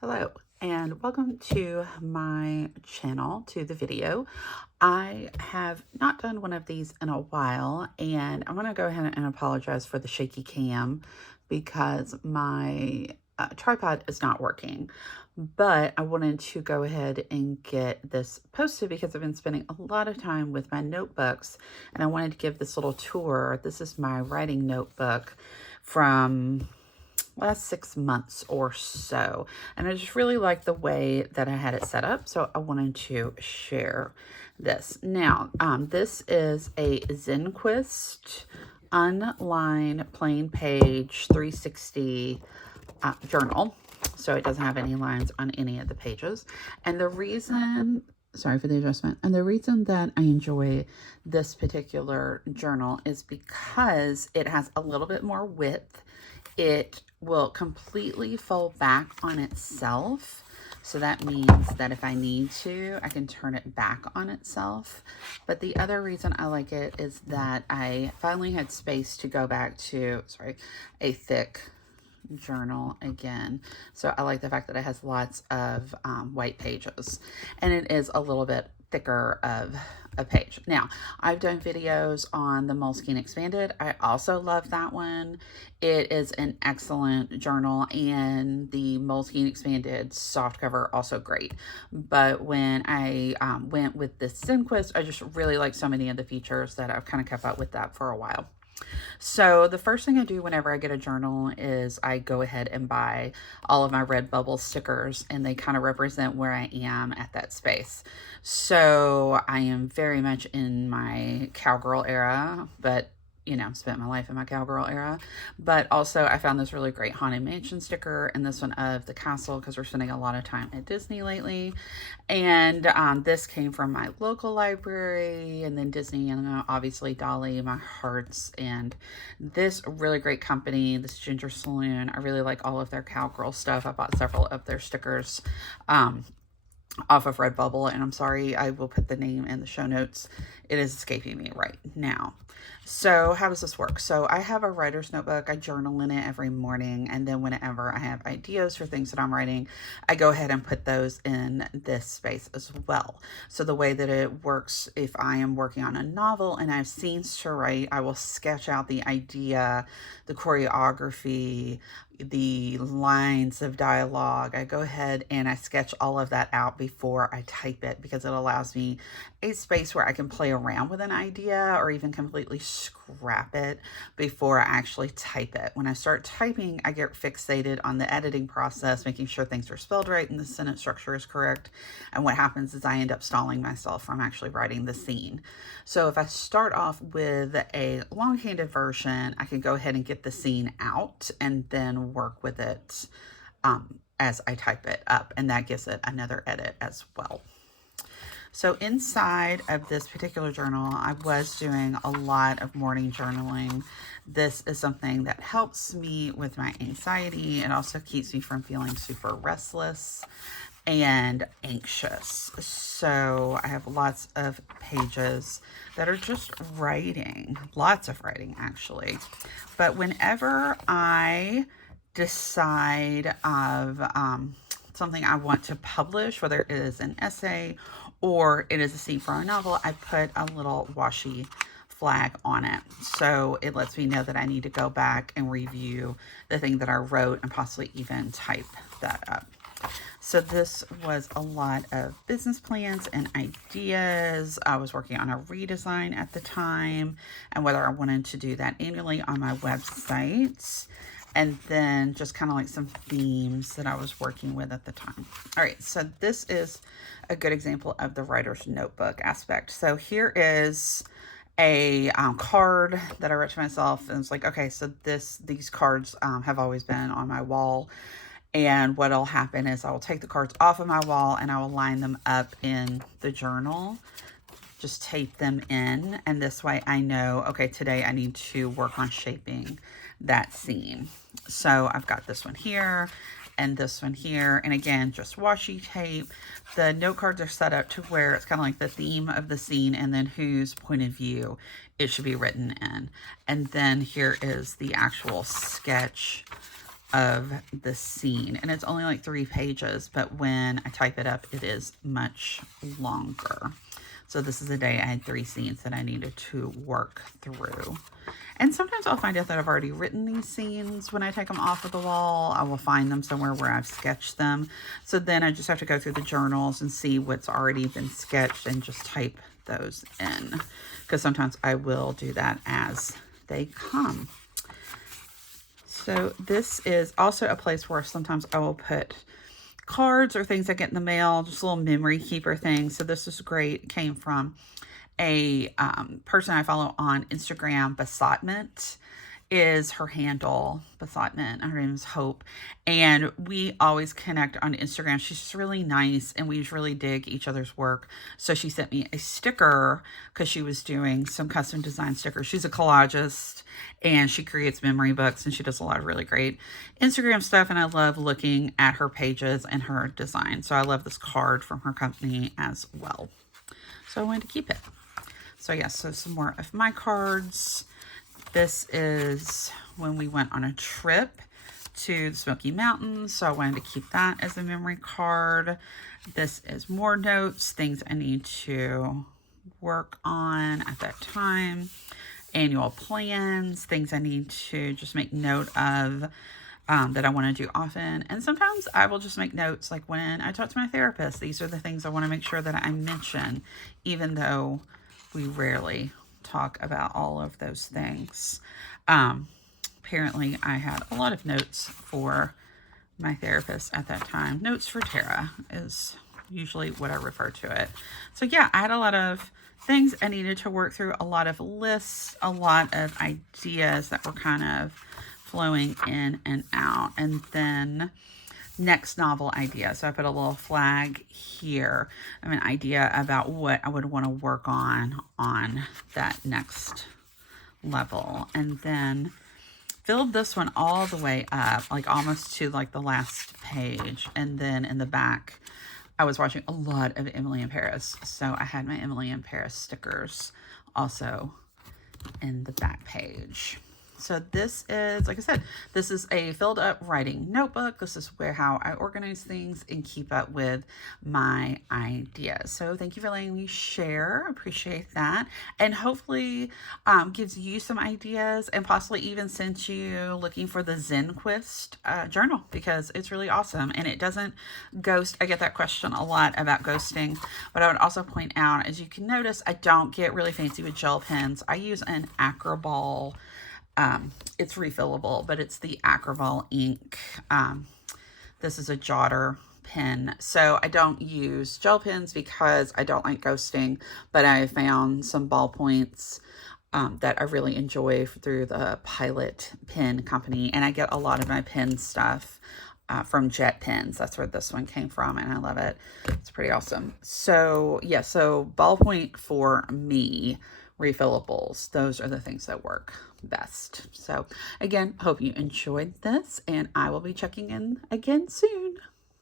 Hello and welcome to my channel, to the video. I have not done one of these in a while, and I'm going to go ahead and apologize for the shaky cam because my tripod is not working. But I wanted to go ahead and get this posted because I've been spending a lot of time with my notebooks, and I wanted to give this little tour. This is my writing notebook from last 6 months or so, and I just really like the way that I had it set up, so I wanted to share this. Now, this is a Zequenz unlined plain page 360 journal, so it doesn't have any lines on any of the pages. And the reason, sorry for the adjustment, and the reason that I enjoy this particular journal is because it has a little bit more width. It will completely fold back on itself. So that means that if I need to, I can turn it back on itself. But the other reason I like it is that I finally had space to go back to, a thick journal again. So I like the fact that it has lots of white pages, and it is a little bit thicker of a page. Now, I've done videos on the Moleskine Expanded. I also love that one. It is an excellent journal, and the Moleskine Expanded softcover also great. But when I went with this Zequenz, I just really like so many of the features that I've kind of kept up with that for a while. So the first thing I do whenever I get a journal is I go ahead and buy all of my Redbubble stickers, and they kind of represent where I am at that space. So I am very much in my cowgirl era, but spent my life in my cowgirl era. But also I found this really great Haunted Mansion sticker, and this one of the castle, because we're spending a lot of time at Disney lately. And this came from my local library, and then Disney, and obviously Dolly, my hearts, and this really great company, this Ginger Saloon. I really like all of their cowgirl stuff. I bought several of their stickers off of Redbubble, and I'm sorry, I will put the name in the show notes. It is escaping me right now. So how does this work? So I have a writer's notebook. I journal in it every morning, and then whenever I have ideas for things that I'm writing, I go ahead and put those in this space as well. So the way that it works, if I am working on a novel and I have scenes to write, I will sketch out the idea, the choreography, the lines of dialogue. I go ahead and I sketch all of that out before I type it, because it allows me a space where I can play around with an idea or even completely scrap it before I actually type it. When I start typing, I get fixated on the editing process, making sure things are spelled right and the sentence structure is correct. And what happens is I end up stalling myself from actually writing the scene. So if I start off with a long-handed version, I can go ahead and get the scene out and then work with it as I type it up, and that gives it another edit as well. So inside of this particular journal, I was doing a lot of morning journaling. This is something that helps me with my anxiety. It also keeps me from feeling super restless and anxious. So I have lots of pages that are just writing, lots of writing actually. But whenever I decide of something I want to publish, whether it is an essay or it is a scene for a novel, I put a little washi flag on it. So it lets me know that I need to go back and review the thing that I wrote and possibly even type that up. So this was a lot of business plans and ideas. I was working on a redesign at the time, and whether I wanted to do that annually on my website. And then just kind of like some themes that I was working with at the time. All right, so this is a good example of the writer's notebook aspect. So here is a card that I wrote to myself, and it's like, okay, so these cards have always been on my wall. And what'll happen is I will take the cards off of my wall and I will line them up in the journal. Just tape them in, and this way I know, okay, today I need to work on shaping that scene. So I've got this one here and this one here, and again, just washi tape. The note cards are set up to where it's kind of like the theme of the scene and then whose point of view it should be written in. And then here is the actual sketch of the scene. And it's only like 3 pages, but when I type it up, it is much longer. So this is the day I had 3 scenes that I needed to work through. And sometimes I'll find out that I've already written these scenes. When I take them off of the wall, I will find them somewhere where I've sketched them. So then I just have to go through the journals and see what's already been sketched and just type those in. Because sometimes I will do that as they come. So this is also a place where sometimes I will put cards or things I get in the mail, just little memory keeper things. So this is great. It came from a person I follow on Instagram. Besotment is her handle. Besotment. Her name is Hope. And we always connect on Instagram. She's just really nice and we really dig each other's work. So she sent me a sticker because she was doing some custom design stickers. She's a collagist and she creates memory books and she does a lot of really great Instagram stuff. And I love looking at her pages and her design. So I love this card from her company as well. So I wanted to keep it. So yes, so some more of my cards. This is when we went on a trip to the Smoky Mountains. So I wanted to keep that as a memory card. This is more notes, things I need to work on at that time. Annual plans, things I need to just make note of that I want to do often. And sometimes I will just make notes like when I talk to my therapist. These are the things I want to make sure that I mention, even though we rarely talk about all of those things. Apparently I had a lot of notes for my therapist at that time. Notes for Tara is usually what I refer to it. So yeah, I had a lot of things I needed to work through, a lot of lists, a lot of ideas that were kind of flowing in and out. And then next novel idea. So I put a little flag here of an idea about what I would want to work on that next level. And then filled this one all the way up, like almost to like the last page. And then in the back, I was watching a lot of Emily in Paris. So I had my Emily in Paris stickers also in the back page. So this is, like I said, this is a filled up writing notebook. This is how I organize things and keep up with my ideas. So thank you for letting me share. Appreciate that. And hopefully gives you some ideas and possibly even sent you looking for the Zequenz journal because it's really awesome. And it doesn't ghost. I get that question a lot about ghosting, but I would also point out, as you can notice, I don't get really fancy with gel pens. I use an Acroball. It's refillable, but it's the Acroball ink. This is a Jotter pen. So I don't use gel pens because I don't like ghosting, but I found some ballpoints that I really enjoy through the Pilot Pen Company. And I get a lot of my pen stuff from Jet Pens. That's where this one came from, and I love it. It's pretty awesome. So yeah, so ballpoint for me, refillables, those are the things that work best. So again, hope you enjoyed this, and I will be checking in again soon.